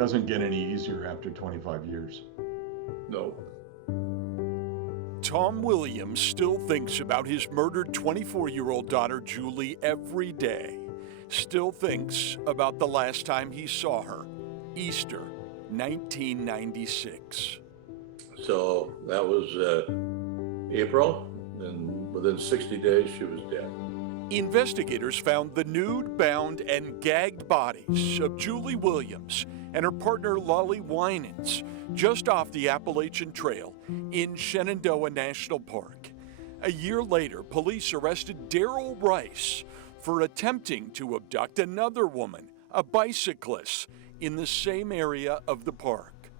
Doesn't get any easier after 25 years. No. Tom Williams still thinks about his murdered 24-year-old daughter, Julie, every day. Still thinks about the last time he saw her, Easter, 1996. So that was April, and within 60 days, she was dead. Investigators found the nude, bound, and gagged bodies of Julie Williams and her partner Lolly Winans just off the Appalachian Trail in Shenandoah National Park. A year later, police arrested Daryl Rice for attempting to abduct another woman, a bicyclist, in the same area of the park.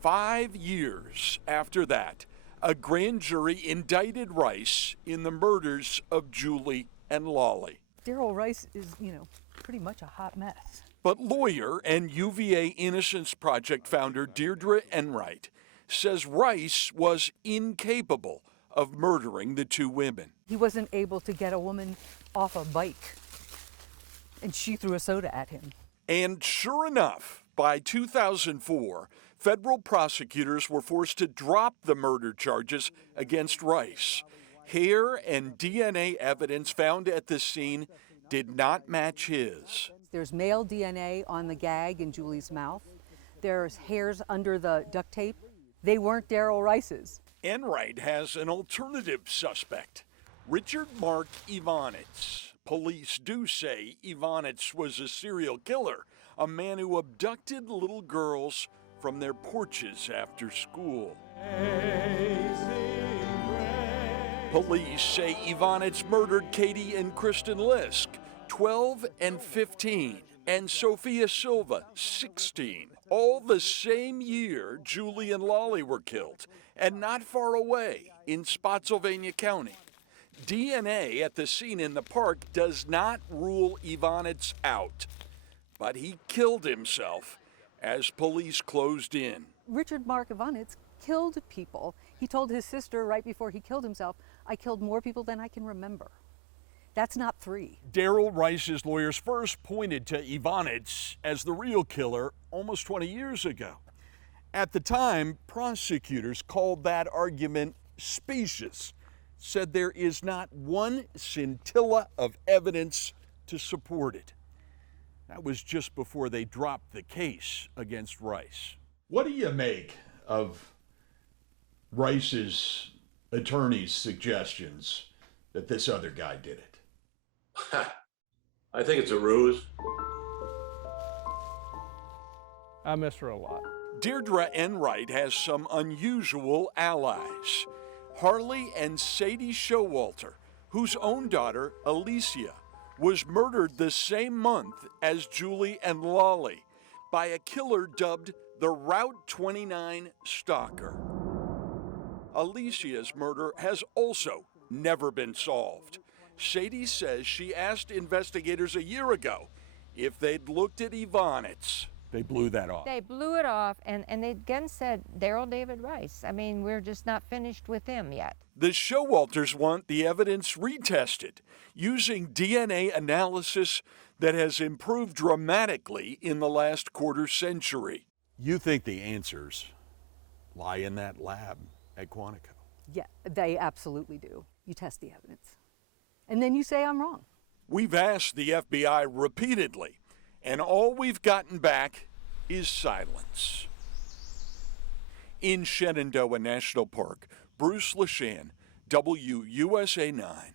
5 years after that, a grand jury indicted Rice in the murders of Julie and Lolly. Daryl Rice is, pretty much a hot mess. But lawyer and UVA Innocence Project founder Deirdre Enright says Rice was incapable of murdering the two women. He wasn't able to get a woman off a bike, and she threw a soda at him. And sure enough, by 2004, federal prosecutors were forced to drop the murder charges against Rice. Hair and DNA evidence found at the scene did not match his. There's male DNA on the gag in Julie's mouth. There's hairs under the duct tape. They weren't Daryl Rice's. Enright has an alternative suspect, Richard Mark Ivanitz. Police do say Ivanitz was a serial killer, a man who abducted little girls from their porches after school. Police say Ivanitz murdered Katie and Kristen Lisk, 12 and 15, and Sophia Silva, 16. All the same year Julie and Lolly were killed, and not far away in Spotsylvania County. DNA at the scene in the park does not rule Ivanitz out, but he killed himself as police closed in. Richard Mark Ivanitz killed people. He told his sister right before he killed himself, "I killed more people than I can remember." That's not 3. Daryl Rice's lawyers first pointed to Ivanitz as the real killer almost 20 years ago. At the time, prosecutors called that argument specious, said there is not one scintilla of evidence to support it. That was just before they dropped the case against Rice. What do you make of Rice's attorney's suggestions that this other guy did it? I think it's a ruse. I miss her a lot. Deirdre Enright has some unusual allies. Harley and Sadie Showalter, whose own daughter, Alicia, was murdered the same month as Julie and Lolly by a killer dubbed the Route 29 Stalker. Alicia's murder has also never been solved. Sadie says she asked investigators a year ago if they'd looked at Ivanitz. They blew that off. They blew it off, and they again said Daryl David Rice. I mean, we're just not finished with him yet. The Showalters want the evidence retested using DNA analysis that has improved dramatically in the last quarter century. You think the answers lie in that lab at Quantico? Yeah, they absolutely do. You test the evidence. And then you say I'm wrong. We've asked the FBI repeatedly, and all we've gotten back is silence. In Shenandoah National Park, Bruce LeShan, WUSA 9.